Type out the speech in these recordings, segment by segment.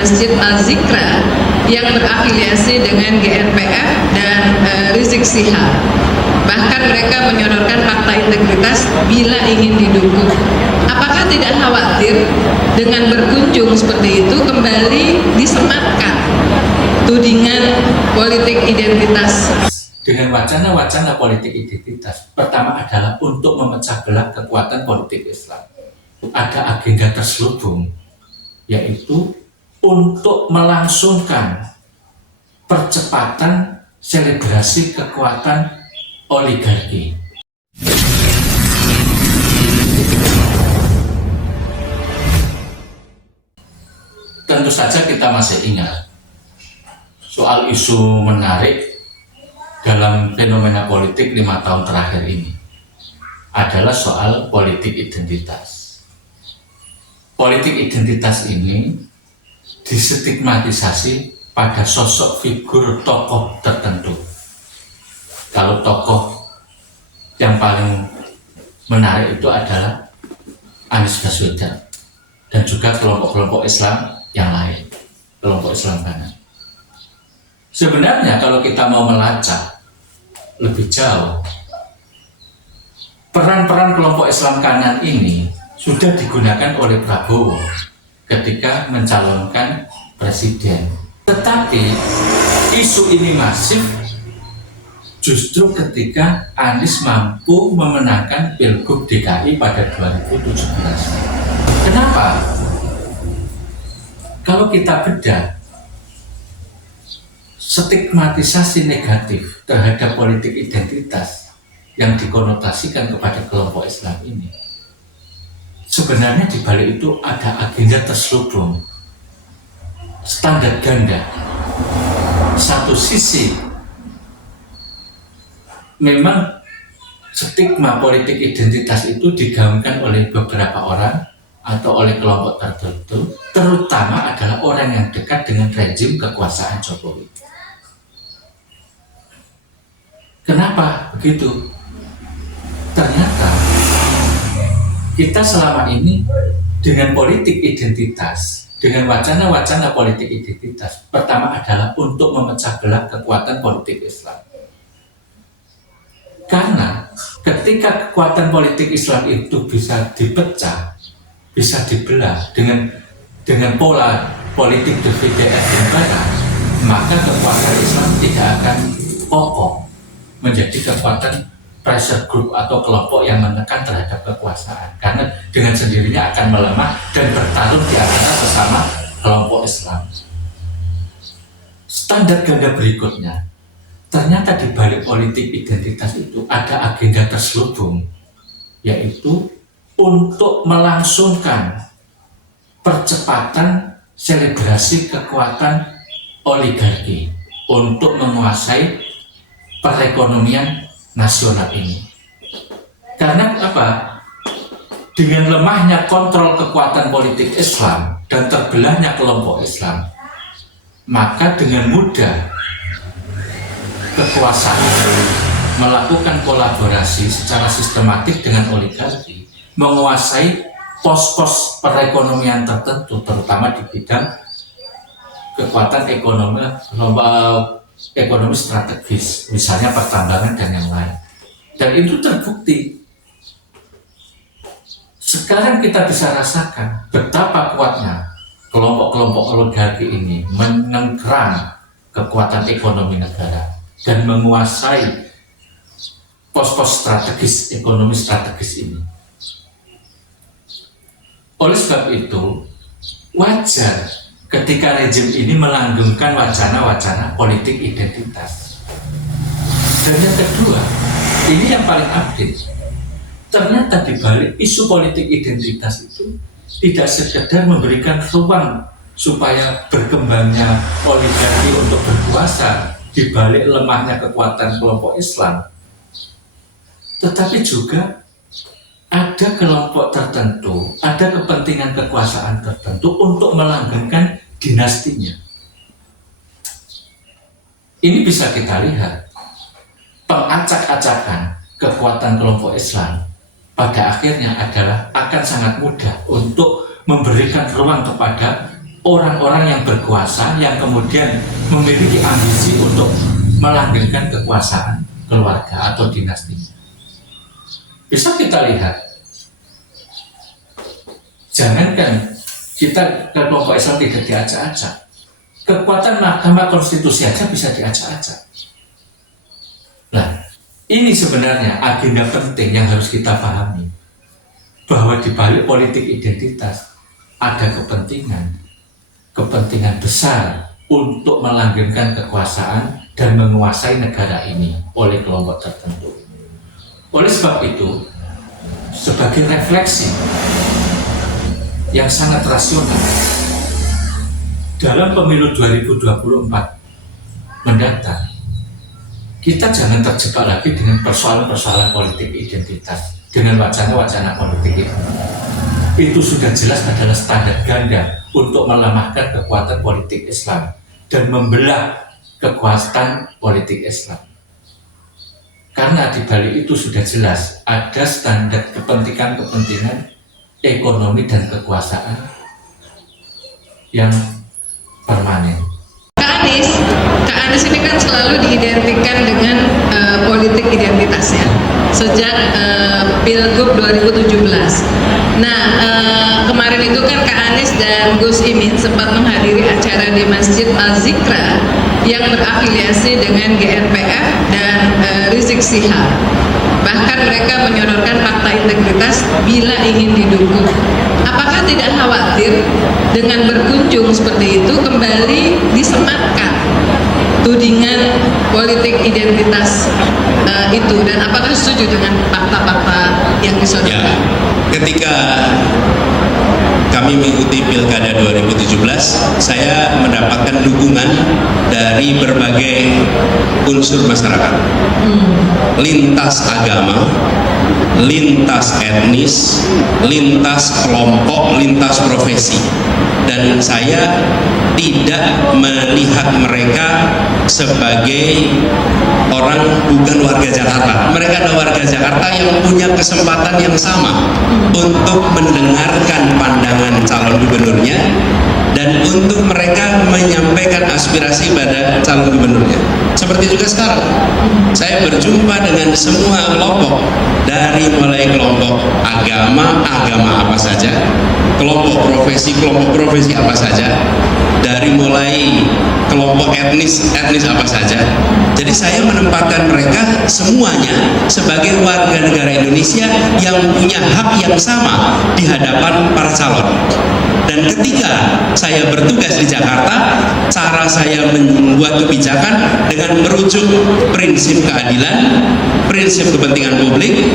Masjid Al-Zikra yang berafiliasi dengan GNPF dan Rizik Syihab. Bahkan mereka menyodorkan fakta integritas bila ingin didukung. Apakah tidak khawatir dengan berkunjung seperti itu kembali disematkan tudingan politik identitas? Dengan wacana-wacana politik identitas, pertama adalah untuk memecah belah kekuatan politik Islam. Ada agenda terselubung, yaitu untuk melangsungkan percepatan selebrasi kekuatan oligarki. Tentu saja kita masih ingat soal isu menarik dalam fenomena politik 5 tahun terakhir ini adalah soal politik identitas. Politik identitas ini distigmatisasi pada sosok figur tokoh tertentu. Kalau tokoh yang paling menarik itu adalah Anies Baswedan dan juga kelompok-kelompok Islam yang lain, kelompok Islam kanan. Sebenarnya kalau kita mau melacak lebih jauh, peran-peran kelompok Islam kanan ini sudah digunakan oleh Prabowo ketika mencalonkan presiden. Tetapi isu ini masif justru ketika Anies mampu memenangkan Pilgub DKI pada 2017. Kenapa? Kalau kita bedah, stigmatisasi negatif terhadap politik identitas yang dikonotasikan kepada kelompok Islam ini, sebenarnya di balik itu ada agenda terselubung, standar ganda. Satu sisi memang stigma politik identitas itu digaungkan oleh beberapa orang atau oleh kelompok tertentu, terutama adalah orang yang dekat dengan rezim kekuasaan Jokowi. Kenapa begitu? Ternyata kita selama ini dengan politik identitas, dengan wacana-wacana politik identitas, pertama adalah untuk memecah belah kekuatan politik Islam. Karena ketika kekuatan politik Islam itu bisa dipecah, bisa dibelah dengan pola politik divide et impera, maka kekuatan Islam tidak akan kokoh menjadi kekuatan pressure group atau kelompok yang menekan terhadap kekuasaan, karena dengan sendirinya akan melemah dan bertarung di antara sesama kelompok Islam. Standar ganda berikutnya, ternyata di balik politik identitas itu ada agenda terselubung, yaitu untuk melangsungkan percepatan selebrasi kekuatan oligarki untuk menguasai perekonomian nasional ini. Karena apa? Dengan lemahnya kontrol kekuatan politik Islam dan terbelahnya kelompok Islam, maka dengan mudah kekuasaan melakukan kolaborasi secara sistematik dengan oligarki, menguasai pos-pos perekonomian tertentu, terutama di bidang kekuatan ekonomi strategis, misalnya pertambangan dan yang lain. Dan itu terbukti. Sekarang kita bisa rasakan betapa kuatnya kelompok-kelompok oligarki ini menenggeram kekuatan ekonomi negara dan menguasai pos-pos strategis, ekonomi strategis ini. Oleh sebab itu, wajar ketika rejim ini melanggengkan wacana-wacana politik identitas. Dan yang kedua, ini yang paling update, ternyata di balik isu politik identitas itu tidak sekedar memberikan ruang supaya berkembangnya oligarki untuk berkuasa di balik lemahnya kekuatan kelompok Islam, tetapi juga ada kelompok tertentu, ada kepentingan kekuasaan tertentu untuk melanggengkan dinastinya. Ini bisa kita lihat, pengacak-acakan kekuatan kelompok Islam pada akhirnya adalah akan sangat mudah untuk memberikan ruang kepada orang-orang yang berkuasa yang kemudian memiliki ambisi untuk melanggengkan kekuasaan keluarga atau dinasti. Bisa kita lihat, jangankan kita ke kelompok Islam tidak diacak-acak, kekuatan Mahkamah Konstitusi aja bisa diacak-acak. Nah, ini sebenarnya agenda penting yang harus kita pahami, bahwa di balik politik identitas ada kepentingan besar untuk melanggengkan kekuasaan dan menguasai negara ini oleh kelompok tertentu. Oleh sebab itu, sebagai refleksi yang sangat rasional dalam pemilu 2024 mendatang, kita jangan terjebak lagi dengan persoalan-persoalan politik identitas, dengan wacana-wacana politik itu. Itu sudah jelas adalah standar ganda untuk melemahkan kekuatan politik Islam dan membelah kekuatan politik Islam. Karena di balik itu sudah jelas ada standar kepentingan ekonomi dan kekuasaan yang permanen. Kak Anies ini kan selalu diidentikan dengan politik identitasnya sejak Pilgub 2017. Nah, kemarin itu kan Kak Anies dan Gus Imin sempat menghadiri acara di Masjid Al-Zikra yang berafiliasi dengan GNPF dan Rizik Sihab. Bahkan mereka menyodorkan fakta integritas bila ingin didukung. Apakah tidak khawatir dengan berkunjung seperti itu kembali disematkan tudingan politik identitas itu, dan apakah setuju dengan fakta-fakta yang disodorkan? Ya, ketika kami mengikuti Pilkada 2017, saya mendapatkan dukungan dari berbagai unsur masyarakat, lintas agama, lintas etnis, lintas kelompok, lintas profesi. Dan saya tidak melihat mereka sebagai orang bukan warga Jakarta. Mereka adalah warga Jakarta yang punya kesempatan yang sama untuk mendengarkan pandangan calon gubernurnya dan untuk mereka menyampaikan aspirasi pada calon gubernurnya. Seperti juga sekarang, saya berjumpa dengan semua kelompok, dari mulai kelompok agama apa saja, kelompok profesi apa saja, dari mulai kelompok etnis apa saja. Jadi saya menempatkan mereka semuanya sebagai warga negara Indonesia yang punya hak yang sama di hadapan para calon. Dan ketika saya bertugas di Jakarta, cara saya membuat kebijakan dengan merujuk prinsip keadilan, prinsip kepentingan publik,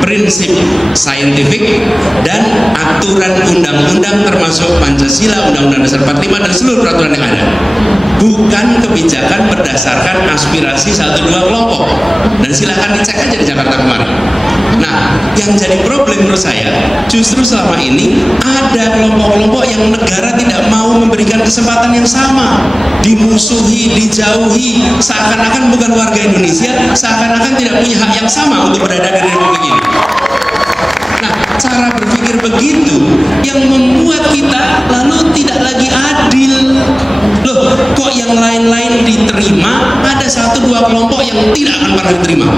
prinsip saintifik, dan aturan undang-undang termasuk Pancasila, Undang-Undang Dasar 45 dan seluruh peraturan yang ada. Bukan kebijakan berdasarkan aspirasi 1-2 kelompok. Dan silahkan dicek aja di Jakarta kemarin. Nah, yang jadi problem menurut saya, justru selama ini ada kelompok-kelompok yang negara tidak mau memberikan kesempatan yang sama, dimusuhi, dijauhi, seakan-akan bukan warga Indonesia, seakan-akan tidak punya hak yang sama untuk berada di Republik ini. Nah, cara berpikir begitu yang membuat kita lalu tidak lagi adil. Loh, kok yang lain-lain diterima, ada 1-2 kelompok yang tidak akan pernah diterima?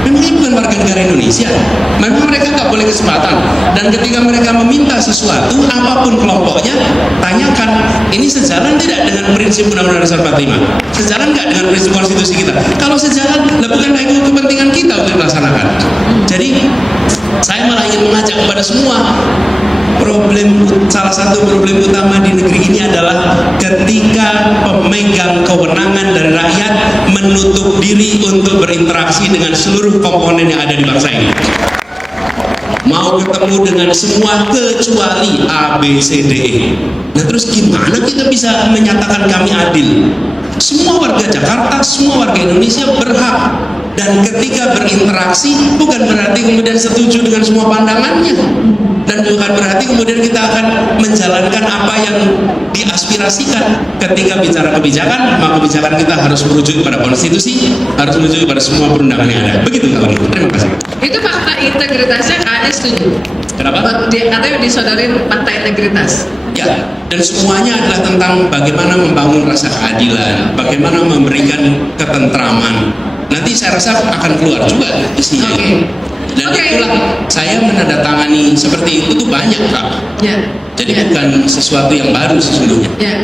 Memangnya bukan warga negara Indonesia? Memang mereka nggak boleh kesempatan? Dan ketika mereka meminta sesuatu, apapun kelompoknya, tanyakan, ini sejalan tidak dengan prinsip Undang-Undang Dasar 45? Sejalan nggak dengan prinsip konstitusi kita? Kalau sejalan, bukan itu kepentingan kita untuk dilaksanakan. Jadi, saya malah ingin mengajak kepada semua, salah satu problem utama di negeri ini adalah ketika pemegang kewenangan dari rakyat menutup diri untuk berinteraksi dengan seluruh komponen yang ada di bangsa ini. Mau ketemu dengan semua kecuali A, B, C, D, E. Nah, terus gimana kita bisa menyatakan kami adil? Semua warga Jakarta, semua warga Indonesia berhak Dan ketika berinteraksi bukan berarti kemudian setuju dengan semua pandangannya, dan bukan berarti kemudian kita akan menjalankan apa yang diaspirasikan. Ketika bicara kebijakan, maka kebijakan kita harus merujuk pada konstitusi, harus merujuk pada semua perundangan yang ada. Begitu Kak Uni. Terima kasih. Itu fakta integritasnya KANS setuju. Kenapa? Dia katanya disodorin fakta integritas. Ya, dan semuanya adalah tentang bagaimana membangun rasa keadilan, bagaimana memberikan ketentraman. Nanti saya rasa akan keluar juga isinya. Oke. Dan Oke. itulah saya menandatangani seperti itu tuh banyak Kak. Ya. Jadi Ya. bukan sesuatu yang baru sesungguhnya. Ya.